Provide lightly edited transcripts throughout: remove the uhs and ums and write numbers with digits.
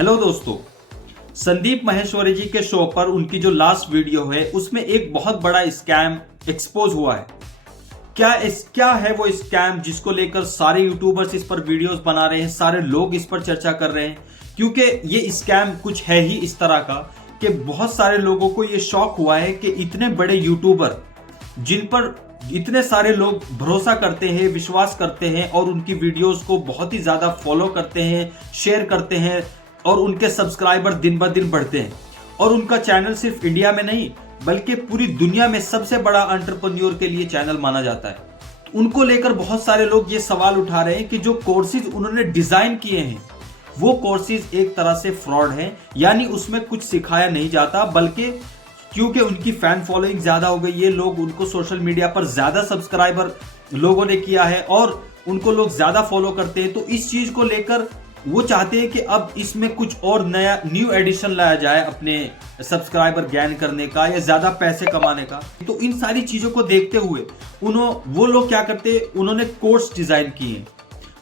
Hello दोस्तों, संदीप माहेश्वरी जी के show पर उनकी जो लास्ट वीडियो है उसमें एक बहुत बड़ा स्कैम एक्सपोज हुआ है। क्या है वो स्कैम जिसको लेकर सारे यूट्यूबर्स इस पर वीडियोस बना रहे हैं, सारे लोग इस पर चर्चा कर रहे हैं, क्योंकि ये स्कैम कुछ है ही इस तरह का कि बहुत सारे लोगों को ये शॉक हुआ है कि इतने बड़े यूट्यूबर जिन पर इतने सारे लोग भरोसा करते हैं, विश्वास करते हैं और उनकी वीडियोस को बहुत ही ज्यादा फॉलो करते हैं, शेयर करते हैं और उनके सब्सक्राइबर दिन ब दिन बढ़ते हैं और उनका चैनल सिर्फ इंडिया में नहीं बल्कि पूरी दुनिया में सबसे बड़ा एंटरप्रेन्योर के लिए चैनल माना जाता है। उनको लेकर बहुत सारे लोग ये सवाल उठा रहे हैं कि जो कोर्सेज उन्होंने डिजाइन किए हैं वो कोर्सेज एक तरह से फ्रॉड हैं, यानी उसमें कुछ सिखाया नहीं जाता, बल्कि क्योंकि उनकी फैन फॉलोइंग ज्यादा हो गई है, लोग उनको सोशल मीडिया पर ज्यादा सब्सक्राइबर लोगों ने किया है और उनको लोग ज्यादा फॉलो करते हैं, तो इस चीज को लेकर वो चाहते हैं कि अब इसमें कुछ और नया न्यू एडिशन लाया जाए अपने सब्सक्राइबर गेन करने का या ज्यादा पैसे कमाने का। तो इन सारी चीजों को देखते हुए वो लोग क्या करते हैं, उन्होंने कोर्स डिजाइन किए।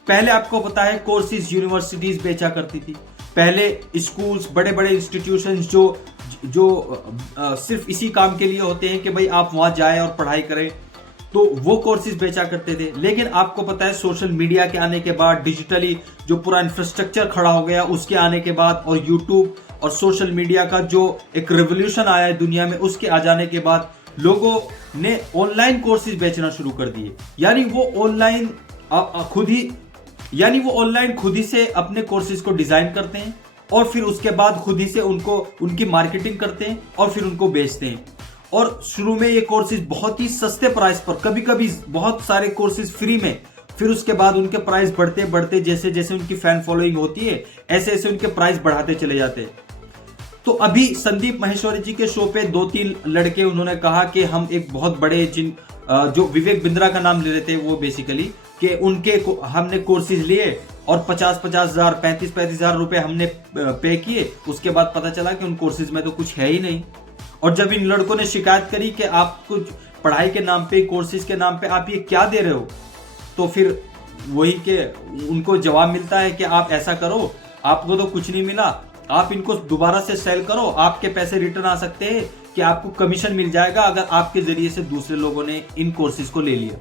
पहले आपको पता है कोर्सेज यूनिवर्सिटीज बेचा करती थी, पहले स्कूल्स, बड़े बड़े इंस्टीट्यूशन जो सिर्फ इसी काम के लिए होते हैं कि भाई आप वहां जाए और पढ़ाई करें, तो वो कोर्सेज बेचा करते थे। लेकिन आपको पता है सोशल मीडिया के आने के बाद, डिजिटली जो पूरा इंफ्रास्ट्रक्चर खड़ा हो गया उसके आने के बाद, और यूट्यूब और सोशल मीडिया का जो एक रेवोल्यूशन आया है दुनिया में, उसके आ जाने के बाद लोगों ने ऑनलाइन कोर्सेज बेचना शुरू कर दिए। यानी वो ऑनलाइन खुद ही से अपने कोर्सेज को डिजाइन करते हैं और फिर उसके बाद खुद ही से उनकी मार्केटिंग करते हैं और फिर उनको बेचते हैं। और शुरू में ये कोर्सेज बहुत ही सस्ते प्राइस पर, कभी कभी बहुत सारे कोर्सेज फ्री में, फिर उसके बाद उनके प्राइस बढ़ते बढ़ते जैसे जैसे उनकी फैन फॉलोइंग होती है ऐसे ऐसे उनके प्राइस बढ़ाते चले जाते हैं। तो अभी संदीप माहेश्वरी जी के शो पे 2-3 लड़के उन्होंने कहा कि हम एक बहुत बड़े जो विवेक बिंद्रा का नाम ले रहे थे वो बेसिकली कि हमने कोर्सेज लिए और 50-50 हजार 35-35 हजार रुपए हमने पे किए, उसके बाद पता चला कि उन कोर्सेज में तो कुछ है ही नहीं। और जब इन लड़कों ने शिकायत करी कि आप कुछ पढ़ाई के नाम पे, कोर्सेज के नाम पे आप ये क्या दे रहे हो, तो फिर वही के उनको जवाब मिलता है कि आप ऐसा करो, आपको तो कुछ नहीं मिला, आप इनको दोबारा से सेल करो, आपके पैसे रिटर्न आ सकते हैं कि आपको कमीशन मिल जाएगा अगर आपके जरिए से दूसरे लोगों ने इन कोर्सेज को ले लिया।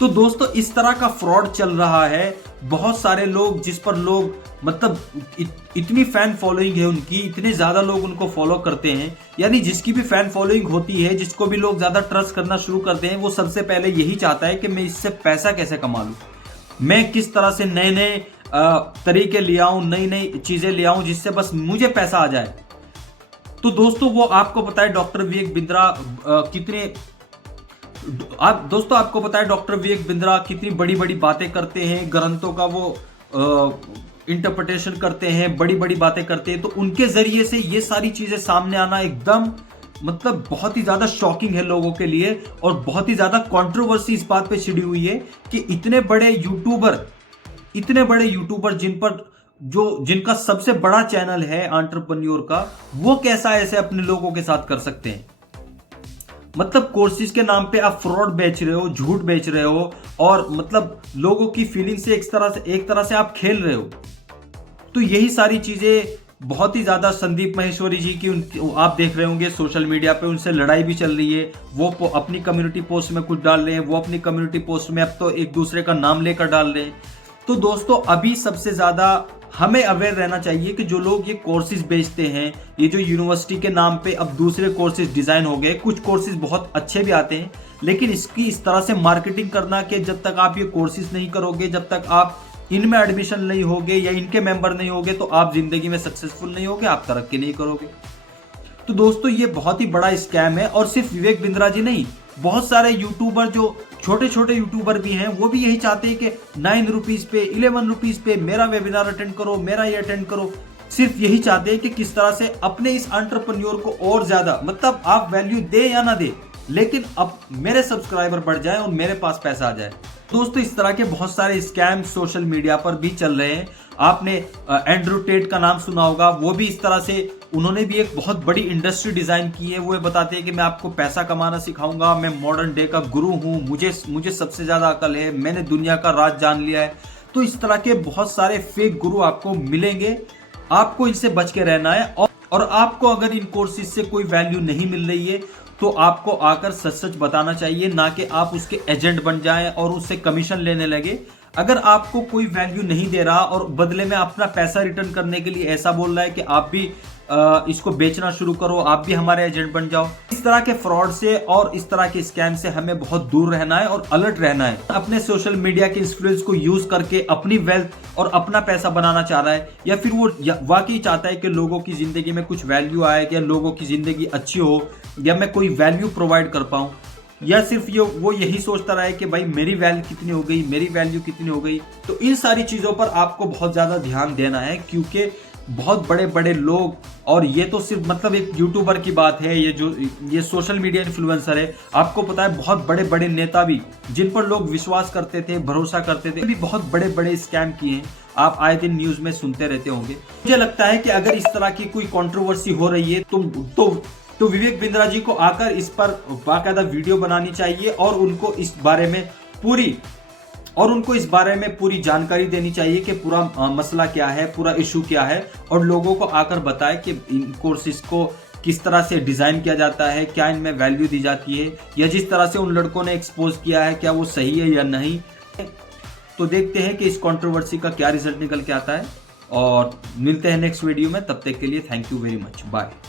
तो दोस्तों इस तरह का फ्रॉड चल रहा है। बहुत सारे लोग जिस पर लोग मतलब इतनी फैन फॉलोइंग है उनकी, इतने ज्यादा लोग उनको फॉलो करते हैं, यानी जिसकी भी फैन फॉलोइंग होती है, जिसको भी लोग ज्यादा ट्रस्ट करना शुरू करते हैं, वो सबसे पहले यही चाहता है कि मैं इससे पैसा कैसे कमा लूं, मैं किस तरह से नए नए तरीके ले आऊं, नई नई चीजें ले आऊं जिससे बस मुझे पैसा आ जाए। तो दोस्तों वो आपको पता है डॉक्टर विवेक बिंद्रा कितनी बड़ी बड़ी बातें करते हैं, ग्रंथों का वो इंटरप्रिटेशन करते हैं, बड़ी बड़ी बातें करते हैं। तो उनके जरिए से ये सारी चीजें सामने आना एकदम मतलब बहुत ही ज्यादा शॉकिंग है लोगों के लिए, और बहुत ही ज्यादा कंट्रोवर्सी इस बात पे छिड़ी हुई है कि इतने बड़े यूट्यूबर जिनका सबसे बड़ा चैनल है एंटरप्रेन्योर का, वो कैसा ऐसे अपने लोगों के साथ कर सकते हैं। मतलब कोर्सेज के नाम पे आप फ्रॉड बेच रहे हो, झूठ बेच रहे हो और मतलब लोगों की फीलिंग से एक तरह से आप खेल रहे हो। तो यही सारी चीजें बहुत ही ज्यादा संदीप माहेश्वरी जी की आप देख रहे होंगे सोशल मीडिया पे उनसे लड़ाई भी चल रही है। वो अपनी कम्युनिटी पोस्ट में कुछ डाल रहे हैं, वो अपनी कम्युनिटी पोस्ट में अब तो एक दूसरे का नाम लेकर डाल रहे हैं। तो दोस्तों अभी सबसे ज्यादा हमें अवेयर रहना चाहिए कि जो लोग ये कोर्सेज बेचते हैं, ये जो यूनिवर्सिटी के नाम पे अब दूसरे कोर्सेज डिजाइन हो गए, कुछ कोर्सेज बहुत अच्छे भी आते हैं, लेकिन इसकी इस तरह से मार्केटिंग करना कि जब तक आप ये कोर्सेज नहीं करोगे, जब तक आप इनमें एडमिशन नहीं होगे या इनके मेंबर नहीं होगे, तो आप जिंदगी में सक्सेसफुल नहीं होगे, आप तरक्की नहीं करोगे। तो दोस्तों ये बहुत ही बड़ा स्कैम है, और सिर्फ विवेक बिंद्रा जी नहीं, बहुत सारे यूट्यूबर जो छोटे छोटे यूट्यूबर भी हैं वो भी यही चाहते हैं कि 9 रुपीज पे, 11 रुपीज पे मेरा वेबिनार अटेंड करो, मेरा ये अटेंड करो। सिर्फ यही चाहते हैं कि किस तरह से अपने इस एंटरप्रेन्योर को और ज्यादा, मतलब आप वैल्यू दे या ना दे, लेकिन अब मेरे सब्सक्राइबर बढ़ जाए और मेरे पास पैसा आ जाए। दोस्तों इस तरह के बहुत सारे स्कैम सोशल मीडिया पर भी चल रहे हैं। आपने एंड्रू टेट का नाम सुना होगा, वो भी इस तरह से, उन्होंने भी एक बहुत बड़ी इंडस्ट्री डिजाइन की है। वो बताते हैं कि मैं आपको पैसा कमाना सिखाऊंगा, मैं मॉडर्न डे का गुरु हूं, मुझे सबसे ज्यादा अकल है, मैंने दुनिया का राज जान लिया है। तो इस तरह के बहुत सारे फेक गुरु आपको मिलेंगे आपको इनसे बच के रहना है। और आपको अगर इन कोर्सेज से कोई वैल्यू नहीं मिल रही है तो आपको आकर सच सच बताना चाहिए, ना कि आप उसके एजेंट बन जाएं और उससे कमीशन लेने लगे। अगर आपको कोई वैल्यू नहीं दे रहा और बदले में अपना पैसा रिटर्न करने के लिए ऐसा बोल रहा है कि आप भी इसको बेचना शुरू करो, आप भी हमारे एजेंट बन जाओ, इस तरह के फ्रॉड से और इस तरह के स्कैम से हमें बहुत दूर रहना है और अलर्ट रहना है। अपने सोशल मीडिया के इन्फ्लुएंस को यूज करके अपनी वेल्थ और अपना पैसा बनाना चाह रहा है, या फिर वो वाकई चाहता है कि लोगों की जिंदगी में कुछ वैल्यू आए, या लोगों की जिंदगी अच्छी हो, या मैं कोई वैल्यू प्रोवाइड कर पाऊं, या सिर्फ वो यही सोचता रहा है कि भाई मेरी वैल्यू कितनी हो गई, मेरी वैल्यू कितनी हो गई। तो इन सारी चीजों पर आपको बहुत ज्यादा ध्यान देना है, क्योंकि बहुत बड़े बड़े लोग, और ये तो सिर्फ मतलब एक यूट्यूबर की बात है, ये सोशल मीडिया इन्फ्लुएंसर है, आपको पता है बहुत बड़े बड़े नेता भी जिन पर लोग विश्वास करते थे, भरोसा करते थे, भी बहुत बड़े बड़े स्कैम किए हैं। आप आए दिन न्यूज में सुनते रहते होंगे। मुझे लगता है कि अगर इस तरह की कोई कंट्रोवर्सी हो रही है तो विवेक बिंद्रा जी को आकर इस पर बाकायदा वीडियो बनानी चाहिए और उनको इस बारे में पूरी जानकारी देनी चाहिए कि पूरा मसला क्या है, पूरा इशू क्या है, और लोगों को आकर बताए कि इन कोर्सेज को किस तरह से डिजाइन किया जाता है, क्या इनमें वैल्यू दी जाती है, या जिस तरह से उन लड़कों ने एक्सपोज किया है क्या वो सही है या नहीं। तो देखते हैं कि इस कंट्रोवर्सी का क्या रिजल्ट निकल के आता है, और मिलते हैं नेक्स्ट वीडियो में। तब तक के लिए thank you very much, bye.